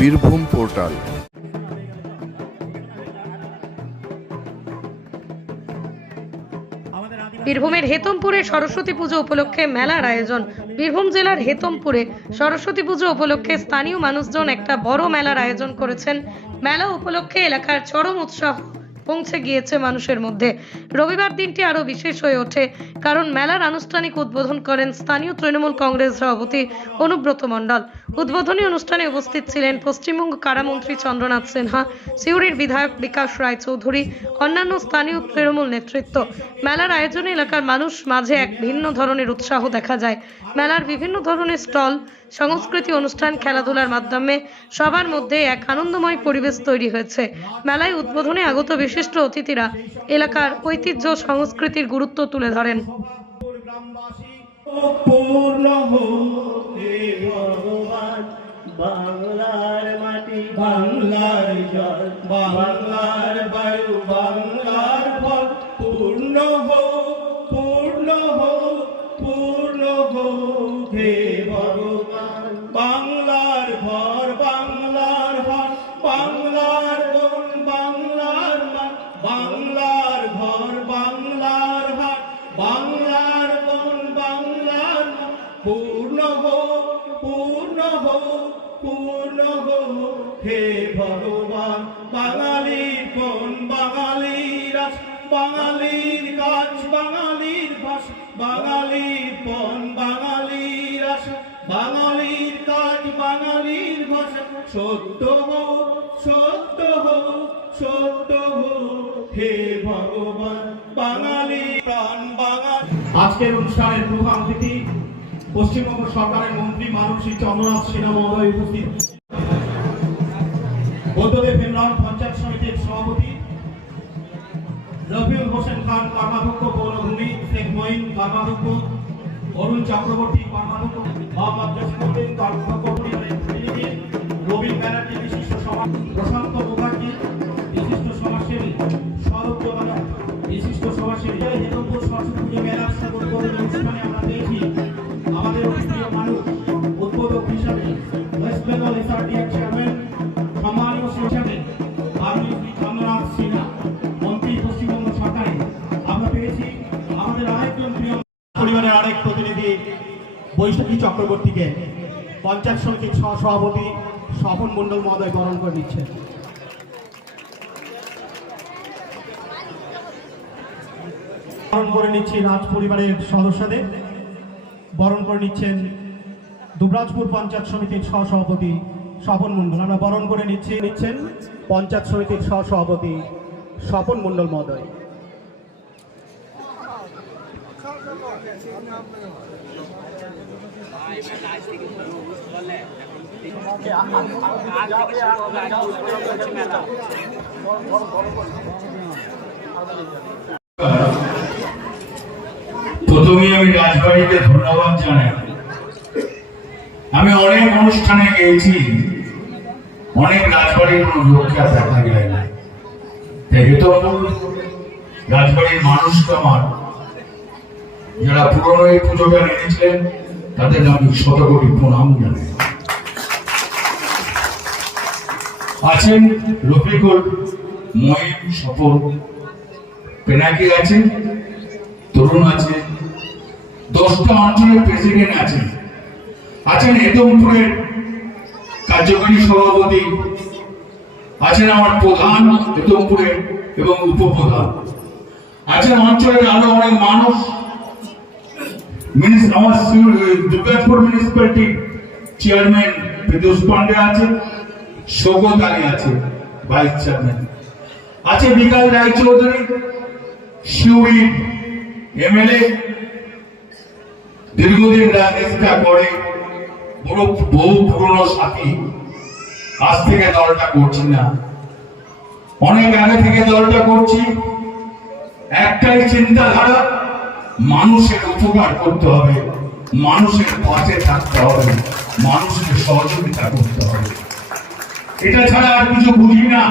Birbhum portal. বীরভূমের হেতমপুরে সরস্বতী পুজো উপলক্ষে মেলার আয়োজন। বীরভূম জেলার হেতমপুরে সরস্বতী পুজো উপলক্ষে স্থানীয় মানুষজন একটা বড় মেলার আয়োজন করেছেন। মেলা উপলক্ষে এলাকার চরম উৎসাহ পৌঁছে গিয়েছে মানুষের মধ্যে। রবিবার দিনটি আরও বিশেষ হয়ে ওঠে, কারণ মেলার আনুষ্ঠানিক উদ্বোধন করেন স্থানীয় তৃণমূল কংগ্রেস সভাপতি অনুব্রত মণ্ডল। উদ্বোধনী অনুষ্ঠানে উপস্থিত ছিলেন পশ্চিমবঙ্গ কারামন্ত্রী চন্দ্রনাথ সিনহা, সিউড়ির বিধায়ক বিকাশ রায় চৌধুরী অন্যান্য স্থানীয় তৃণমূল নেতৃত্ব। মেলার আয়োজনে এলাকার মানুষ মাঝে এক ভিন্ন ধরনের উৎসাহ দেখা যায়। মেলার বিভিন্ন ধরনের স্টল, সংস্কৃতি অনুষ্ঠান, খেলাধুলার মাধ্যমে সবার মধ্যে এক আনন্দময় পরিবেশ তৈরি হয়েছে। মেলায় উদ্বোধনে আগত বিশিষ্ট অতিথিরা এলাকার ঐতিহ্য, সংস্কৃতির গুরুত্ব তুলে ধরেন। পূর্ণ হোক ভগবান, বাংলার মাটি, বাংলার জল, বাংলার বায়ু, বাংলার ফল। পূর্ণ হোক পূর্ণ হোক পূর্ণ হোক হে ভগবান, বাংলার ঘর, বাংলার হাট, বাংলার হে ভগবান বাঙালির কোন বাঙালির আস? বাঙালির কাজ বাঙালির ভাষা বাঙালির পণ বাঙালির আশা বাঙালির কাজ, বাঙালির ভাষা সত্য হোক সত্য হোক সত্য হোক। হে ভগবান, বাঙালি প্রাণ, বাঙালি। আজকের অনুষ্ঠানের প্রধান অতিথি, পশ্চিমবঙ্গ সরকারের মন্ত্রী মানসী চন্দ্রনাথ সিনহা মহোদয় উপস্থিত। বৌদ্ধদেব ভীমরাম পঞ্চায়েত সমিতির সভাপতি রফিউল হোসেন খান কর্মাধ্যক্ষ পৌরভূমি শেখ মঈন কর্মাধ্যক্ষ, অরুণ চক্রবর্তী কর্মাধ্যক্ষ, মোহাম্মদ জসিমুদ্দিন রবীন ব্যানার্জি বিশিষ্ট সভা, প্রশান্ত মুখার্জি বিশিষ্ট সমাজসেবী বিশিষ্ট সমাজসেবী। হেতমপুর সরস্বতী পুজো মেলার অনুষ্ঠানে আমরা পরিবারের আরেক প্রতিনিধি বৈশাখী চক্রবর্তীকে পঞ্চায়েত সমিতির সভাপতি স্বপন মণ্ডল মহোদয় বরণ করে নিচ্ছেন বরণ করে নিচ্ছি রাজ পরিবারের সদস্যদের। বরণ করে নিচ্ছেন দুবরাজপুর পঞ্চায়েত সমিতির সহ সভাপতি স্বপন মণ্ডল। আমরা বরণ করে নিচ্ছি, নিচ্ছেন পঞ্চায়েত সমিতির সহ সভাপতি স্বপন মণ্ডল মহোদয়। প্রথমেই আমি রাজবাড়িকে ধন্যবাদ জানাই। আমি অনেক অনুষ্ঠানে গিয়েছি অনেক রাজবাড়ির কোনো লোককে দেখা যায় না। তাই রাজবাড়ির মানুষকে আমার যারা পুরনো এই পুজোটা এনেছিলেন, তাদের আমি শতকোটি প্রণাম জানাই। আছেন রফিকুল মহিম সফল পেনাকি আছে, তরুণ আছে, দশটা অঞ্চলের প্রেসিডেন্ট আছেন। আছেন হেতমপুরের কার্যকরী সভাপতি, আছেন আমার প্রধান হেতমপুরের এবং উপপ্রধান। আছেন অঞ্চলের আরও অনেক মানুষ। দীর্ঘদিন করে বহু পুরনো সাথী। আজ থেকে দলটা করছি না। অনেক আগে থেকে দলটা করছি। একটাই চিন্তাধারা মানুষের উপকার করতে হবে, মানুষের পাশে থাকতে হবে মানুষকে সহযোগিতা করতে হবে। এটা ছাড়া আর কিছু বুঝি না।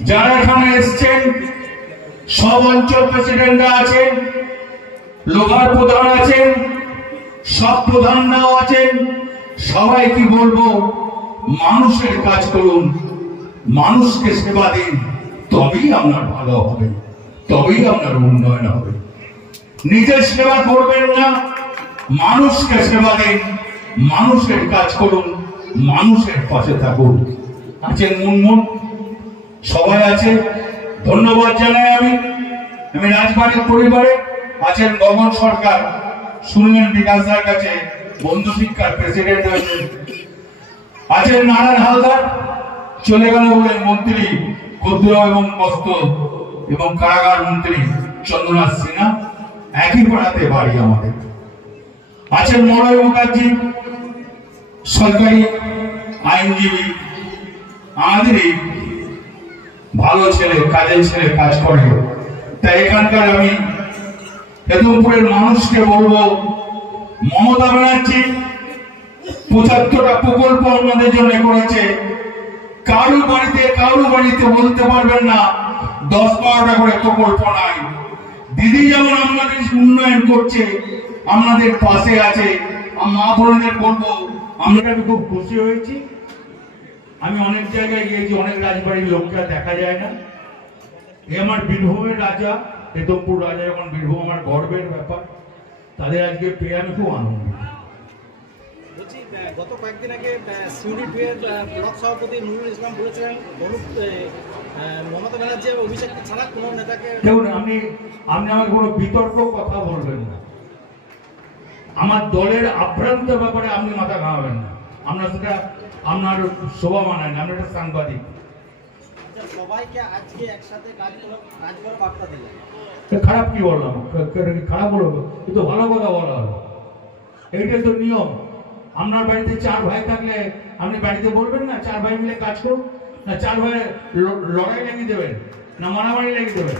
যারা এখানে এসছেন, সব অঞ্চল প্রেসিডেন্টরা আছেন, লোহার প্রধান আছেন, সব প্রধানরাও আছেন। সবাই কি বলব, মানুষের কাজ করুন, মানুষকে সেবা দিন, তবেই আপনার ভালো হবে, তবেই আপনার উন্নয়ন হবে। নিজের সেবা করবেন না, মানুষকে সেবা দিন, মানুষের কাজ করুন, মানুষের পাশে থাকুন। আছেন মুনমুন? সবাই আছে? ধন্যবাদ জানাই আমি। আমি রাজবাড়ির পরিবারে আছেন গগন সরকার। শুনলেন বিকাশ দার কাছে, বন্ধু শিক্ষার প্রেসিডেন্ট হয়েছেন। আছেন নারায়ণ হালদার, চলে গেল বলে মন্ত্রী, ক্ষুদ্র এবং বস্ত্র এবং কারাগার মন্ত্রী চন্দ্রনাথ সিনহা। একই পাড়াতে বাড়ি আমাদের। আছেন মলয় মুখার্জি, সরকারি আইনজীবী, আমাদেরই ভালো ছেলে, কাজের ছেলে, কাজ করে। তাই এখানকার আমি হেদমপুরের মানুষকে বলব, মমতা ব্যানার্জি পঁচাত্তরটা প্রকল্প আমাদের জন্য করেছে। কারও বাড়িতে কারও বাড়িতে বলতে পারবেন না, দশ বারোটা করে প্রকল্প নাই। দিদি যেমন আপনাদের উন্নয়ন করছে আপনাদের পাশে আছে মা বোনদের বলব আমরা আমি খুব খুশি হয়েছি। আমি অনেক জায়গায় গিয়েছি অনেক রাজবাড়ির আর দেখা যায় না। এ আমার বীরভূমের রাজা হেতমপুর রাজা যখন বীরভূম আমার গর্বের ব্যাপার তাদের আজকে পেয়ে আমি খুব আহ, গত কয়েকদিন আগে সিউড়ি ব্লক সভাপতি নুরুল ইসলাম বলেছিলেন মমতা ব্যানার্জি আর অভিষেক ছাড়া কোনো নেতাকে দেখুন আমি আপনি আমাকে কোনো বিতর্ক কথা বলবেন না। আমার দলের আভ্রান্ত ব্যাপারে আপনি মাথা ঘামাবেন না। আমরা সেটা আপনার শোভা মানায় না। একটা সাংবাদিক। আচ্ছা, সবাইকে আজকে একসাথে কাজ করার বার্তা দিলেন। খারাপ কি বললাম? খারাপ হলো এ তো ভালো কথা বলা হলো। এইটাই তো নিয়ম। আপনার বাড়িতে চার ভাই থাকলে আপনি বাড়িতে বলবেন না? চার ভাই মিলে কাজ করুন। না চার ভাই ল- লড়াই লাগিয়ে দেবেন না মারামারি লাগিয়ে দেবেন